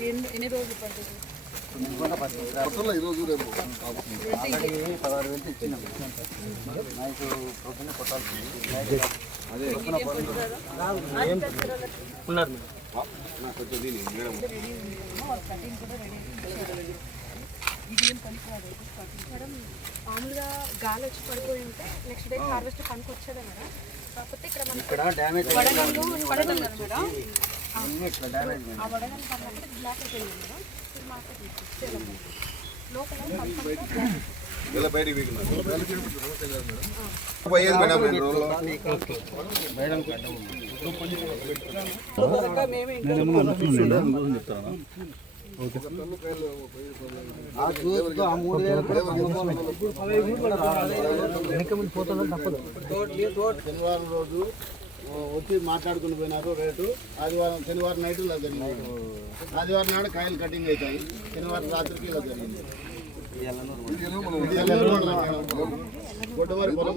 ఎన్ని- ఎన్ని రోజులు పడుతుంది ఈరోజు రేపు పదహారు వేలు ఇచ్చినాం నైట్ ప్రొద్దున కొట్టాల్సింది మేడం మామూలుగా గాలి వచ్చి పడిపోయి ఉంటే నెక్స్ట్ డే హార్వెస్ట్ పనికి వచ్చేదే మేడం కాకపోతే ఇక్కడ మనకి ఇక్కడ డ్యామేజ్ వడగళ్ళు పడగలు కదా మేడం ఆ. వడగళ్ళు పడినప్పుడు బ్లాక్ అయిపోయింది మేడం ఇది మార్కెట్ లోపల మేడం మూడు శనివారం రోజు వచ్చి మాట్లాడుకుని పోయినారు రేటు. ఆదివారం శనివారం నైట్ ఇలా జరిగింది. ఆదివారం నాడు కాయలు కటింగ్ అవుతాయి శనివారం రాత్రికి ఇలా జరిగింది. గొడ్డవారి పొలం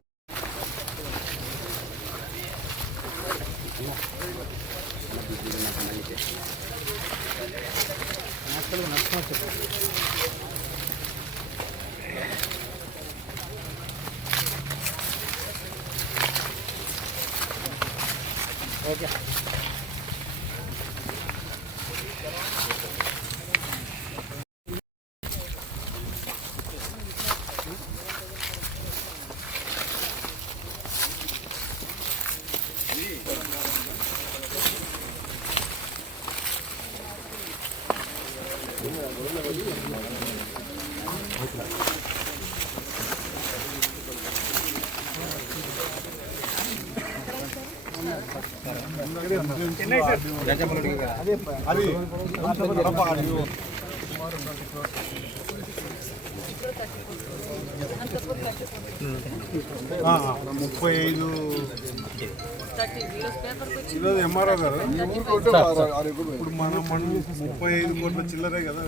తాడిపల్లి మండలం ఉంది, ఎల్లూరు మండలం என்ன சார் அதே அது ముప్పై ఐదు ఎంఆర్ఓ గారు. ఇప్పుడు మన మన ముప్పై ఐదు కోట్ల చిల్లరే కదా.